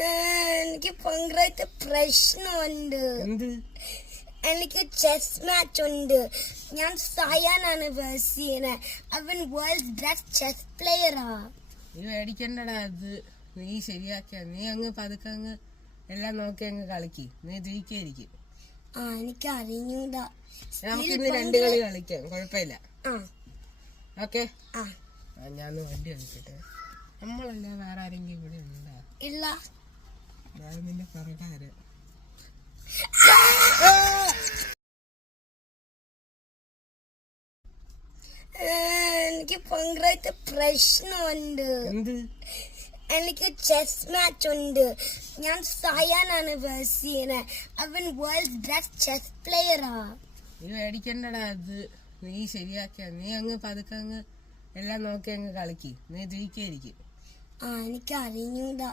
എനിക്ക് ഭയങ്കരമായിട്ട് പ്രശ്നമുണ്ട്. എന്ത്? എനിക്ക് ചെസ് മാച്ച് ഉണ്ട്. ഞാൻ സയാനാണ് വേഴ്സ് ചെയ്യുന്നത്. അവൻ വേൾഡ് ബെസ്റ്റ് ചെസ് പ്ലെയറാ. നീ മേടിക്കണ്ടടാ. അത് നീ ശരിയാക്കിയ നീ അങ്ങ് പതുക്കെ അങ്ങ് എല്ലാം നോക്കി അങ്ങ് കളിക്ക്. നീ ജയിക്കായിരിക്കും. എനിക്ക് അറിഞ്ഞൂടാ. നമുക്ക് ഇന്ന് 2 കളി കളിക്കാം, കുഴപ്പമില്ല. ഓക്കെ, ഞാൻ വണ്ടി കളിക്കട്ടെ. നമ്മളല്ല വേറെ ആരെങ്കിലും ഇവിടെ ഉണ്ടാ? ഇല്ല. ഞാൻ നിന്റെ പുറകാര്. എനിക്ക് ഭയങ്കരമായിട്ട് പ്രശ്നമുണ്ട്. എന്ത്? എനിക്ക് ചെസ് മാച്ച് ഉണ്ട്. ഞാൻ സയാനാണ് വേഴ്സ് ചെയ്യുന്നത്. അവൻ വേൾഡ് ബെസ്റ്റ് ചെസ് പ്ലെയറാ. നീ മേടിക്കണ്ടടാ. അത് നീ ശരിയാക്കിയ നീ അങ്ങ് പതുക്കെ അങ്ങ് എല്ലാം നോക്കി അങ്ങ് കളിക്ക്. നീ ജയിക്കായിരിക്കും. എനിക്ക് അറിഞ്ഞൂടാ.